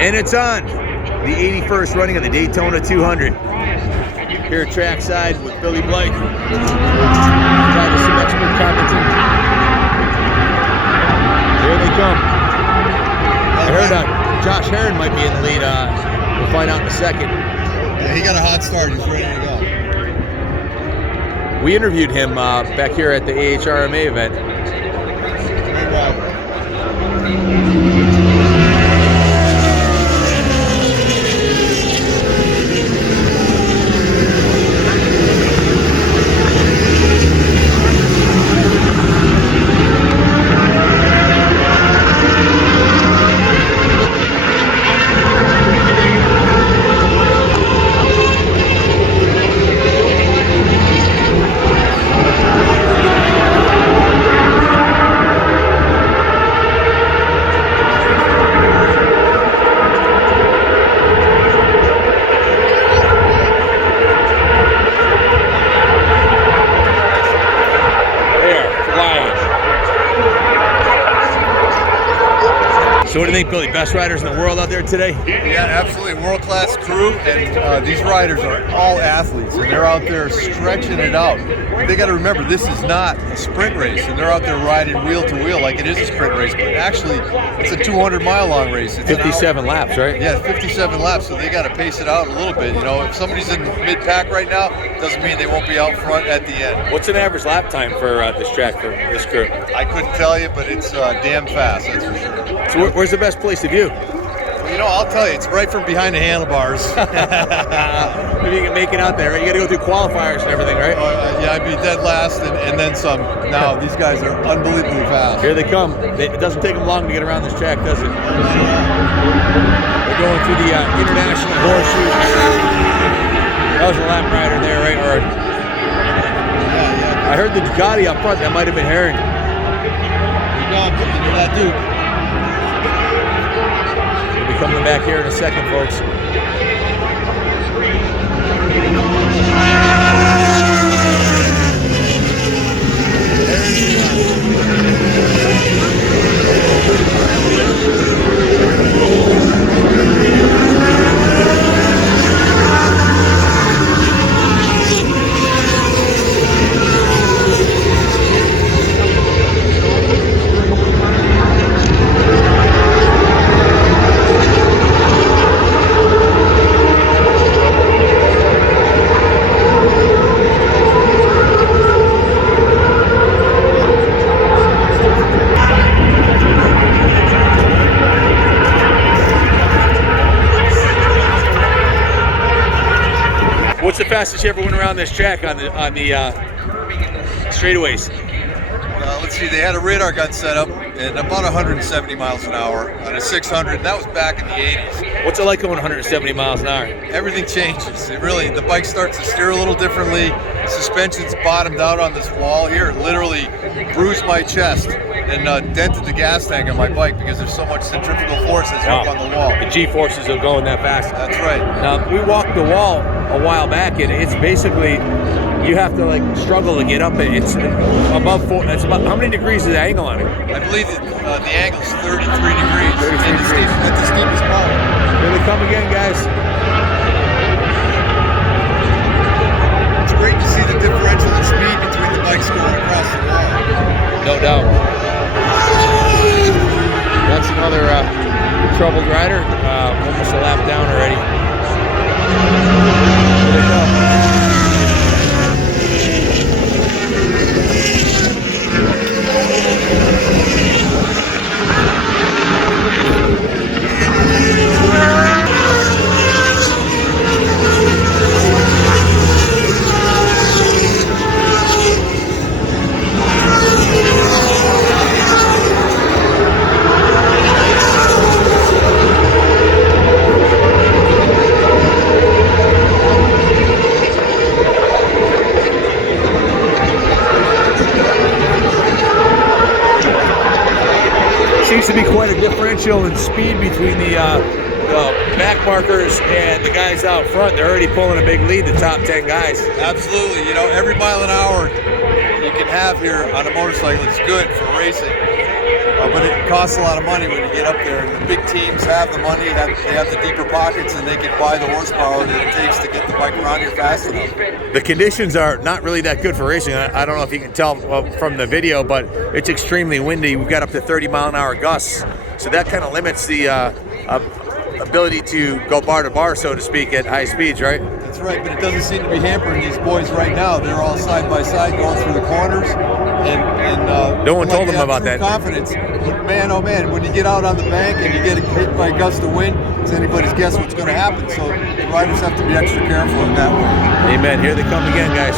And it's on. The 81st running of the Daytona 200. Here at Trackside with Billy Blythe. Drive some expert commenting. Here they come. I heard Josh Herron might be in the lead. We'll find out in a second. Yeah, he got a hot start. He's ready to go. We interviewed him back here at the AHRMA event. Great rider. So what do you think, Billy? Best riders in the world out there today? Yeah, absolutely. World-class crew, and these riders are all athletes, and they're out there stretching it out. They got to remember, this is not a sprint race, and they're out there riding wheel to wheel like it is a sprint race, but actually, it's a 200-mile long race. It's 57 laps, right? Yeah, 57 laps, so they got to pace it out a little bit. You know, if somebody's in mid-pack right now, doesn't mean they won't be out front at the end. What's an average lap time for this track for this crew? I couldn't tell you, but it's damn fast, that's for sure. So where's the best place to view? Well, you know, I'll tell you, it's right from behind the handlebars. Maybe you can make it out there, right? You got to go through qualifiers and everything, right? Yeah, I'd be dead last and then some. Now, these guys are unbelievably fast. Here they come. It doesn't take them long to get around this track, does it? They're going through the International Horseshoe. That was a lap rider there, right? Or, Yeah. I heard the Ducati up front. That might have been Herring. Good job, into that Duke. We'll be coming back here in a second, folks. What's the fastest you ever went around this track on the straightaways? Let's see, they had a radar gun set up at about 170 miles an hour on a 600. That was back in the 80s. What's it like going 170 miles an hour? Everything changes. The bike starts to steer a little differently. Suspension's bottomed out on this wall here. It literally bruised my chest and dented the gas tank on my bike because there's so much centrifugal force that's up on the wall. The G-forces are going that fast. That's right. Now, we walked the wall a while back, and it's basically, you have to like struggle to get up it. It's above it's about, how many degrees is the angle on it? I believe that the angle's 33 degrees. 33 degrees. At the steepest part. Here they come again, guys. It's great to see the differential in speed between the bikes going across the wall. No doubt. That's another troubled rider. Almost a lap down already. Here they come. Seems to be quite a differential in speed between the back markers and the guys out front. They're already pulling a big lead, the top 10 guys. Absolutely. You know, every mile an hour you can have here on a motorcycle is good for racing. but it costs a lot of money when you get up there. And the big teams have the money, they have the deeper pockets, and they can buy the horsepower that it takes to get the bike around here fast enough. The conditions are not really that good for racing. I don't know if you can tell from the video, but it's extremely windy. We've got up to 30-mile-an-hour gusts, so that kind of limits the ability to go bar to bar, so to speak, at high speeds, right? That's right, but it doesn't seem to be hampering these boys right now. They're all side by side going through the corners, and no one told them about that. Confidence, but man, oh man, when you get out on the bank and you get hit by a gust of wind, it's anybody's guess what's going to happen. So the riders have to be extra careful in that way. Amen. Here they come again, guys.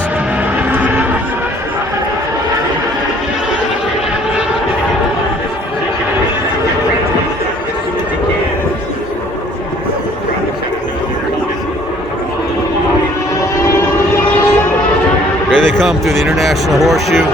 Here they come through the International Horseshoe.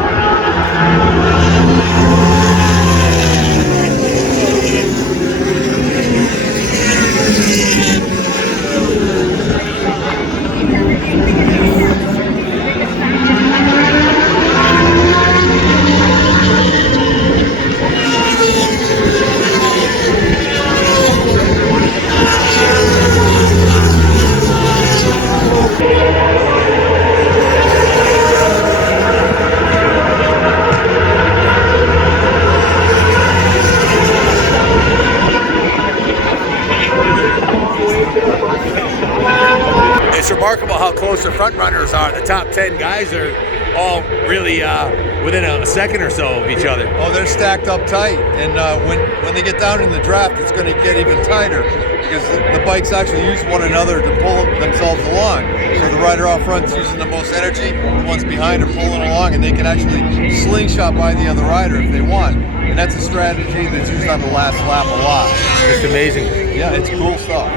It's remarkable how close the front runners are. The top 10 guys are all really within a second or so of each other. Oh, they're stacked up tight, and when they get down in the draft, it's going to get even tighter because the bikes actually use one another to pull themselves along. So the rider out front is using the most energy, the ones behind are pulling along, and they can actually slingshot by the other rider if they want. And that's a strategy that's used on the last lap a lot. It's amazing. Yeah, it's cool stuff.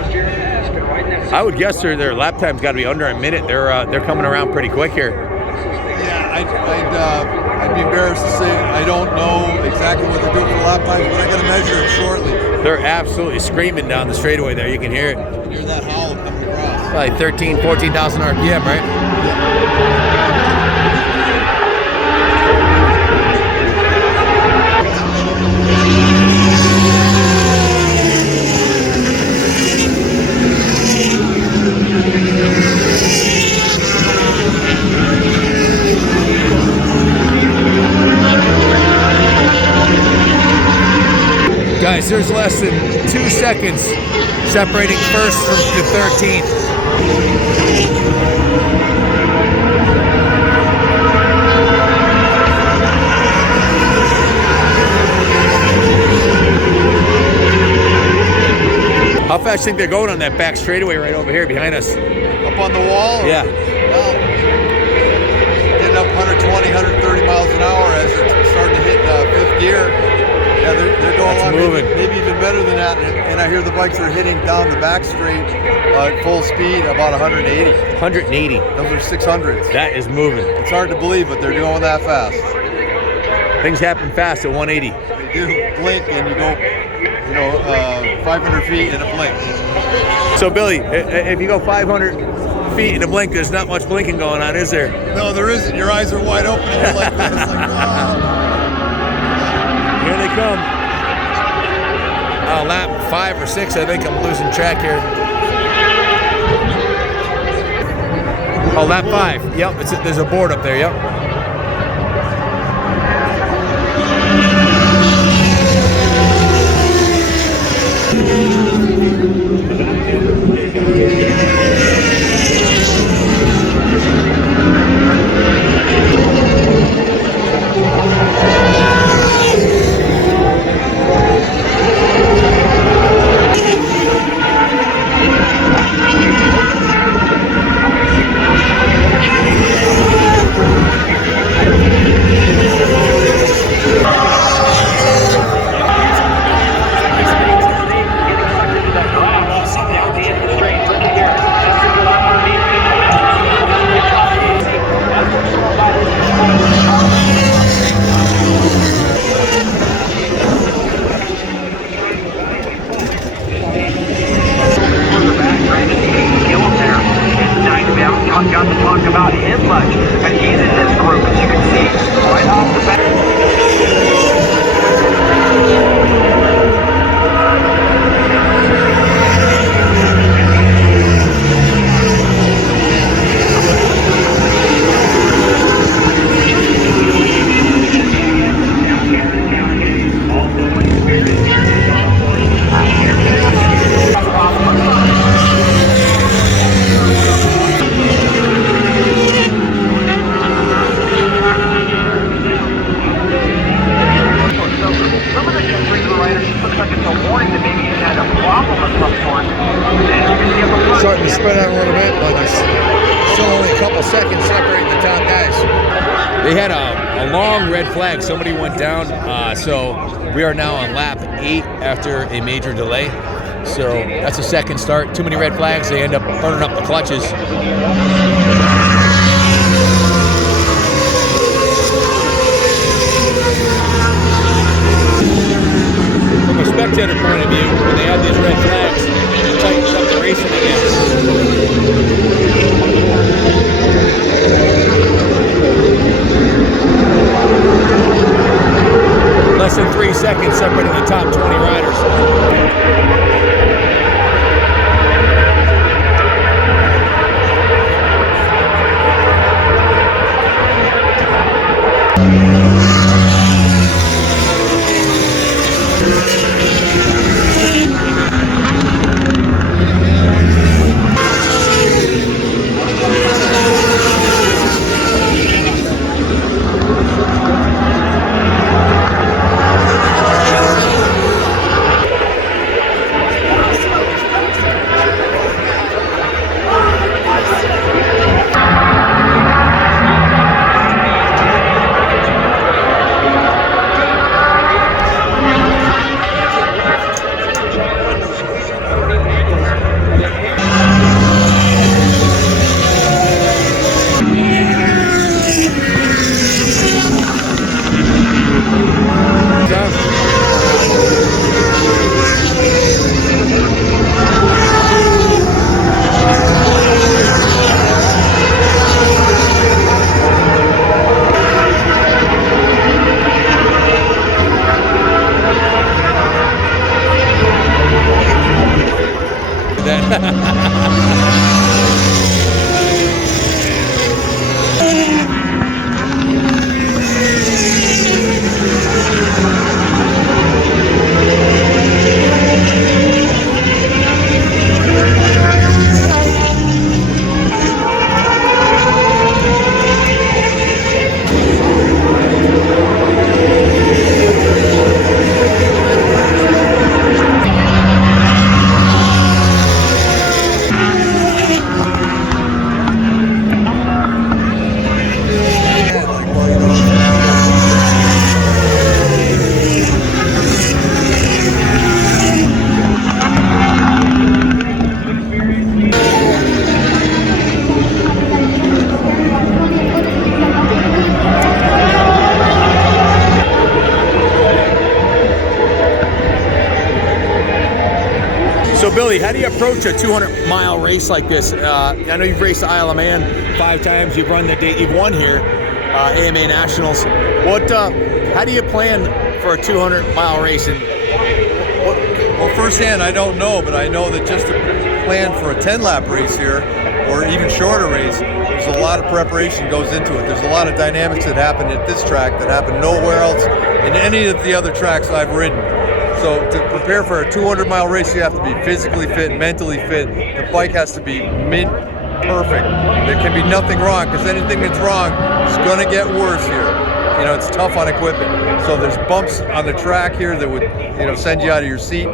I would guess their lap time's got to be under a minute. They're coming around pretty quick here. Yeah, I'd be embarrassed to say I don't know exactly what they're doing for lap times, but I got to measure it shortly. They're absolutely screaming down the straightaway there. You can hear it. You can hear that howl coming across. Like 13, 14,000 RPM, right? Yeah. Guys, there's less than 2 seconds separating first from the 13th. How fast do you think they're going on that back straightaway right over here behind us? Up on the wall? Yeah. Well, getting up 120, 130 miles an hour as they're starting to hit fifth gear. Yeah, they're going along maybe even better than that. And I hear the bikes are hitting down the back straight at full speed about 180. 180. Those are 600s. That is moving. It's hard to believe, but they're going that fast. Things happen fast at 180. They do. Blink and you go, 500 feet in a blink. So Billy, if you go 500 feet in a blink, there's not much blinking going on, is there? No, there isn't. Your eyes are wide open and you're like this. Like, wow. Here they come. Lap 5 or 6, I think I'm losing track here. Oh, lap 5. Yep, there's a board up there, yep. spread out a little bit, but there's still only a couple seconds separating the top guys. They had a long red flag. Somebody went down, so we are now on lap 8 after a major delay. So that's a second start. Too many red flags. They end up burning up the clutches. From a spectator point of view, when they have these red flags, it tightens up the racing again. Less than 3 seconds separating the top 20 riders. So Billy, how do you approach a 200-mile race like this? I know you've raced the Isle of Man 5 times. You've won you've won here, AMA Nationals. How do you plan for a 200-mile race? And well, firsthand, I don't know, but I know that just to plan for a 10-lap race here, or even shorter race, there's a lot of preparation goes into it. There's a lot of dynamics that happen at this track that happen nowhere else in any of the other tracks I've ridden. So to prepare for a 200-mile race, you have to be physically fit, mentally fit. The bike has to be mint perfect. There can be nothing wrong, because anything that's wrong is going to get worse here. You know, it's tough on equipment. So there's bumps on the track here that would, send you out of your seat.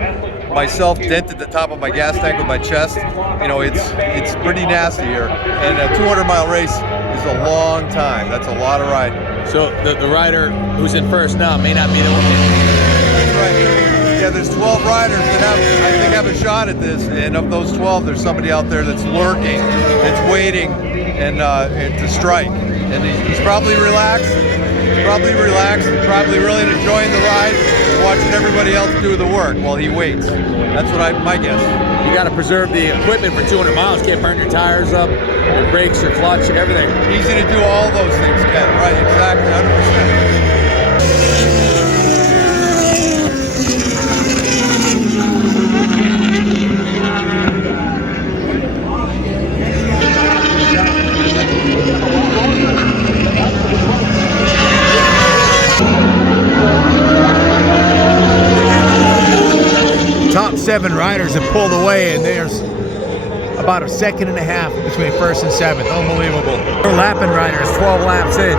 Myself dented the top of my gas tank with my chest. It's pretty nasty here. And a 200-mile race is a long time. That's a lot of riding. So the rider who's in first now may not be the one. That's right. Yeah, there's 12 riders that I think have a shot at this, and of those 12, there's somebody out there that's lurking, that's waiting, and to strike. And he's probably relaxed. He's probably really enjoying the ride, watching everybody else do the work while he waits. That's my guess. You got to preserve the equipment for 200 miles. Can't burn your tires up, your brakes, your clutch, everything. Easy to do all those things, Ken. Right? Exactly, 100%. Top 7 riders have pulled away, and there's about a second and a half between first and 7th. Unbelievable. We're lapping riders 12 laps in.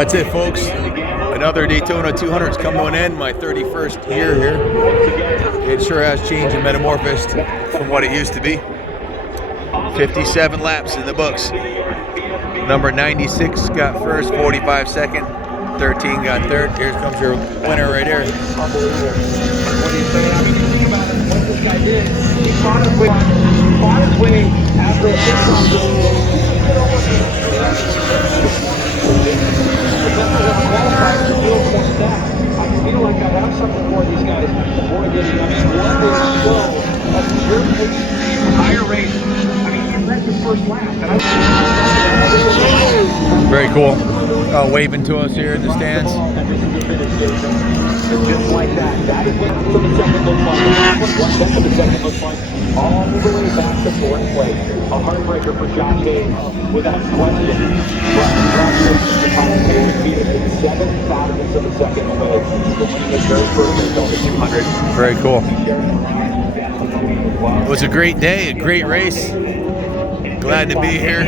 That's it, folks. Another Daytona 200's come to an end. My 31st year here. It sure has changed and metamorphosed from what it used to be. 57 laps in the books. Number 96 got first, 45 second. 13 got third. Here comes your winner right here. Unbelievable. What do you say? I mean, you think about it, what this guy did, he fought his way after a I feel like I have something for these guys. Boy, did he. I mean, what is slow at your pace, higher rate. I mean, he wrecked his first lap. Very cool. Waving to us here in the stands. Just like that. That is what the second looks like. What the second looks like. All the way back to fourth place. A heartbreaker for Josh Hayes, without question. But the commentator beat it 7 thousandths of a second away from winning his very first Daytona 200. Very cool. It was a great day, a great race. Glad to be here.